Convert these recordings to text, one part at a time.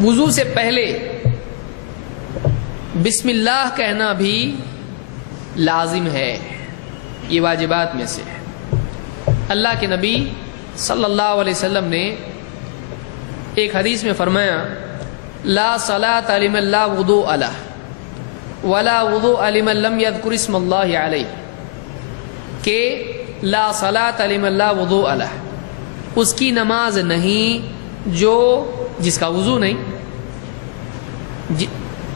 وضو سے پہلے بسم اللہ کہنا بھی لازم ہے، یہ واجبات میں سے ہے۔ اللہ کے نبی صلی اللہ علیہ وسلم نے ایک حدیث میں فرمایا لا صلاۃ لمن لا وضوء له ولا وضوء لمن لم يذكر اسم اللہ علیہ، کہ لا صلاۃ لمن لا وضوء له، اس کی نماز نہیں جس کا وضو نہیں،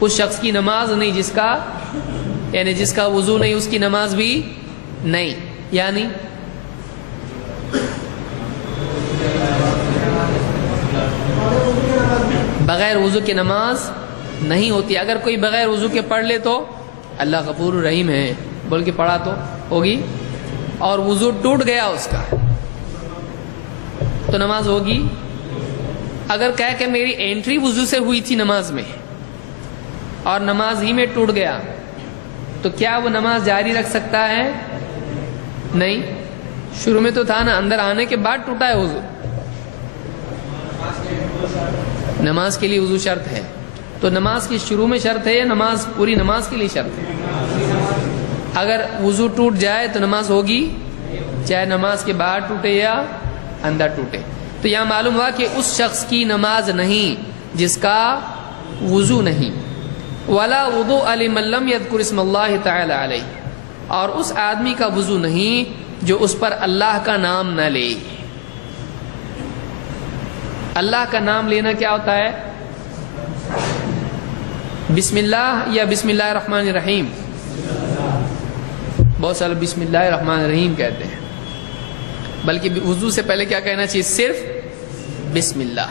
اس شخص کی نماز نہیں جس کا جس کا وضو نہیں، اس کی نماز بھی نہیں، یعنی بغیر وضو کی نماز نہیں ہوتی۔ اگر کوئی بغیر وضو کے پڑھ لے تو اللہ غفور رحیم ہے بول کے پڑھا تو ہوگی، اور وضو ٹوٹ گیا اس کا تو نماز ہوگی۔ اگر کہے کہ میری انٹری وضو سے ہوئی تھی نماز میں اور نماز ہی میں ٹوٹ گیا تو کیا وہ نماز جاری رکھ سکتا ہے؟ نہیں، شروع میں تو تھا نا، اندر آنے کے بعد ٹوٹا ہے وضو۔ نماز کے لیے وضو شرط ہے، تو نماز کی شروع میں شرط ہے یا نماز پوری نماز کے لیے شرط ہے؟ اگر وضو ٹوٹ جائے تو نماز ہوگی، چاہے نماز کے بعد ٹوٹے یا اندر ٹوٹے۔ تو یہاں معلوم ہوا کہ اس شخص کی نماز نہیں جس کا وضو نہیں، ولا وضوء لمن لم يذكر اسم اللہ تعالی علیہ، اور اس آدمی کا وضو نہیں جو اس پر اللہ کا نام نہ لے۔ اللہ کا نام لینا کیا ہوتا ہے؟ بسم اللہ یا بسم اللہ الرحمن الرحیم؟ بہت سارے بسم اللہ الرحمن الرحیم کہتے ہیں، بلکہ وضو سے پہلے کیا کہنا چاہیے؟ صرف بسم اللہ۔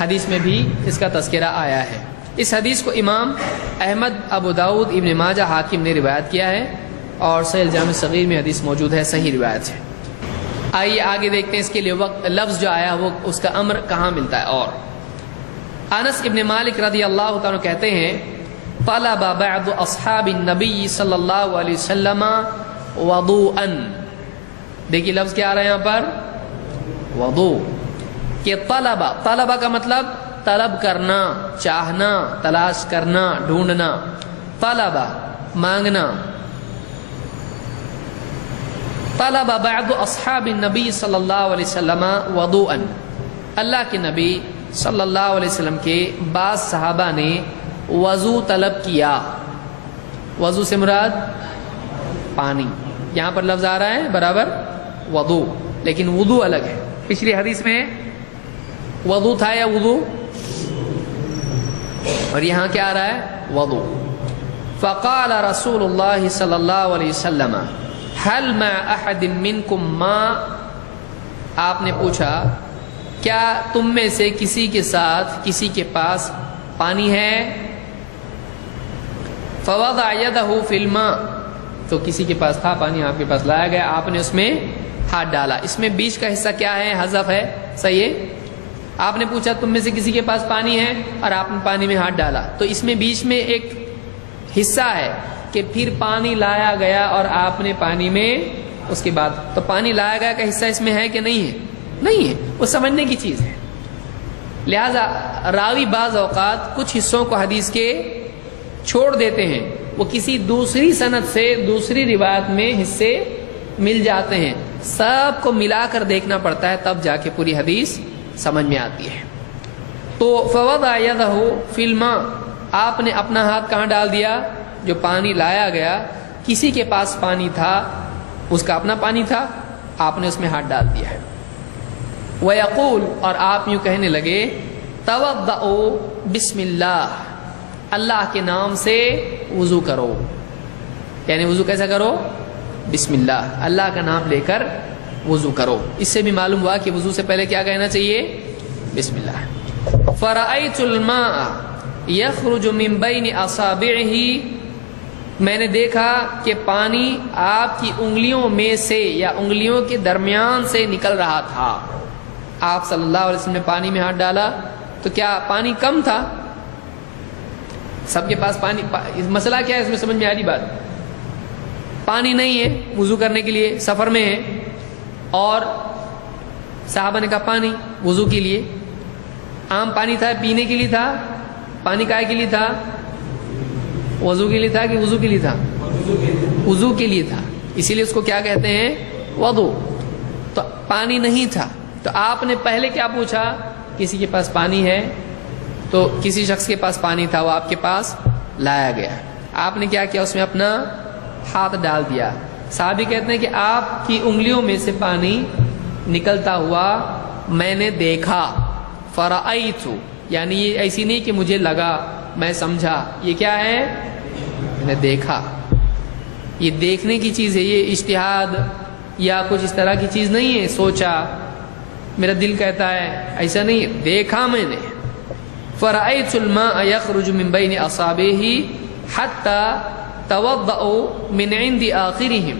حدیث میں بھی اس کا تذکرہ آیا ہے۔ اس حدیث کو امام احمد، ابو داؤد، ابن ماجہ، حاکم نے روایت کیا ہے، اور صحیح الجامع صغیر میں حدیث موجود ہے، صحیح روایت ہے۔ آئیے آگے دیکھتے ہیں اس کے لیے لفظ جو آیا وہ اس کا امر کہاں ملتا ہے۔ اور انس ابن مالک رضی اللہ تعالیٰ کہتے ہیں طلب بعض اصحاب النبی صلی اللہ علیہ وسلم وضوءا، دیکھیے لفظ کیا آ رہا ہے یہاں پر؟ وضوء، کہ طلبہ کا مطلب طلب کرنا، چاہنا، تلاش کرنا، ڈھونڈنا، طلبہ مانگنا۔ طلب بعض اصحاب النبی صلی اللہ علیہ وسلم وضوءا، اللہ کے نبی صلی اللہ علیہ وسلم کے بعض صحابہ نے وضو طلب کیا۔ وضو سے مراد پانی، یہاں پر لفظ آ رہا ہے برابر وضو، لیکن وضو الگ ہے۔ پچھلی حدیث میں وضو تھا یا وضو، اور یہاں کیا آ رہا ہے؟ وضو۔ فقال رسول اللہ صلی اللہ علیہ وسلم هل مع احد منکم ماء، آپ نے پوچھا کیا تم میں سے کسی کے ساتھ کسی کے پاس پانی ہے؟ فوضع يده في الماء، تو کسی کے پاس تھا پانی، آپ کے پاس لایا گیا، آپ نے اس میں ہاتھ ڈالا۔ اس میں بیچ کا حصہ کیا ہے؟ حذف ہے، صحیح ہے۔ آپ نے پوچھا تم میں سے کسی کے پاس پانی ہے، اور آپ نے پانی میں ہاتھ ڈالا، تو اس میں بیچ میں ایک حصہ ہے کہ پھر پانی لایا گیا اور آپ نے پانی میں اس کے بعد، تو پانی لایا گیا کا حصہ اس میں ہے کہ نہیں ہے؟ نہیں ہے، وہ سمجھنے کی چیز ہے۔ لہذا راوی بعض اوقات کچھ حصوں کو حدیث کے چھوڑ دیتے ہیں، وہ کسی دوسری سند سے دوسری روایت میں حصے مل جاتے ہیں، سب کو ملا کر دیکھنا پڑتا ہے، تب جا کے پوری حدیث سمجھ میں آتی ہے۔ تو فوضع یدہ فی الماء، آپ نے اپنا ہاتھ کہاں ڈال دیا؟ جو پانی لایا گیا، کسی کے پاس پانی تھا، اس کا اپنا پانی تھا، آپ نے اس میں ہاتھ ڈال دیا ہے۔ وَيَقُولُ، اور آپ یوں کہنے لگے تَوَضَّعُوا بسم اللہ، اللہ کے نام سے وضو کرو، یعنی وضو کیسا کرو؟ بسم اللہ، اللہ کا نام لے کر وضو کرو۔ اس سے بھی معلوم ہوا کہ وضو سے پہلے کیا کہنا چاہیے؟ بسم اللہ۔ فَرَأَيْتُ الْمَاءَ يَخْرُجُ مِن بَيْنِ أَصَابِعِهِ، میں نے دیکھا کہ پانی آپ کی انگلیوں میں سے یا انگلیوں کے درمیان سے نکل رہا تھا۔ آپ صلی اللہ علیہ وسلم نے پانی میں ہاتھ ڈالا تو کیا پانی کم تھا؟ سب کے پاس پانی، مسئلہ کیا ہے اس میں سمجھ میں آ رہی بات؟ پانی نہیں ہے وضو کرنے کے لیے، سفر میں ہے، اور صحابہ نے کہا پانی وضو کے لیے، عام پانی تھا، پینے کے لیے تھا؟ پانی کائے کے لیے تھا؟ وضو کے لیے تھا کہ وضو کے لیے تھا؟ وضو کے لیے تھا، اسی لیے اس کو کیا کہتے ہیں؟ وضو۔ تو پانی نہیں تھا، تو آپ نے پہلے کیا پوچھا؟ کسی کے پاس پانی ہے؟ تو کسی شخص کے پاس پانی تھا، وہ آپ کے پاس لایا گیا، آپ نے کیا کیا؟ اس میں اپنا ہاتھ ڈال دیا۔ صحابی کہتے ہیں کہ آپ کی انگلیوں میں سے پانی نکلتا ہوا میں نے دیکھا، فرأیت، یعنی یہ ایسی نہیں کہ مجھے لگا، میں سمجھا، یہ کیا ہے؟ میں نے دیکھا۔ یہ دیکھنے کی چیز ہے، یہ اجتہاد یا کچھ اس طرح کی چیز نہیں ہے، سوچا میرا دل کہتا ہے، ایسا نہیں ہے، دیکھا میں نے۔ فرأیت الماء یخرج من بین اصابعہ حتی توضأوا من عند آخرہم،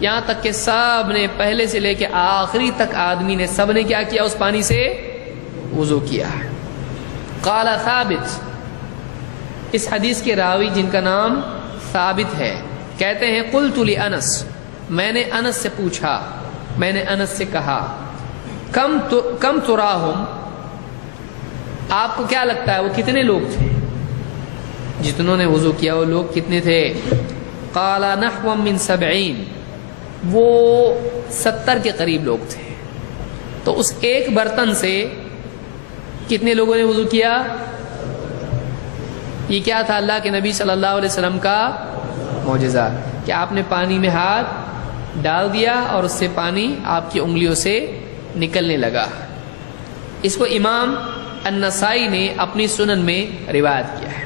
یہاں تک کہ سب نے پہلے سے لے کے آخری تک آدمی نے سب نے کیا کیا؟ اس پانی سے وضو کیا۔ قال ثابت، اس حدیث کے راوی جن کا نام ثابت ہے، کہتے ہیں قلت لانس، میں نے انس سے پوچھا، میں نے انس سے کہا کم تراہم، آپ کو کیا لگتا ہے وہ کتنے لوگ تھے جتنوں نے وضو کیا؟ وہ لوگ کتنے تھے؟ قال نحو من 70، وہ 70 کے قریب لوگ تھے۔ تو اس ایک برتن سے کتنے لوگوں نے وضو کیا؟ یہ کیا تھا؟ اللہ کے نبی صلی اللہ علیہ وسلم کا معجزہ کہ آپ نے پانی میں ہاتھ ڈال دیا اور اس سے پانی آپ کی انگلیوں سے نکلنے لگا۔ اس کو امام النسائی نے اپنی سنن میں روایت کیا ہے۔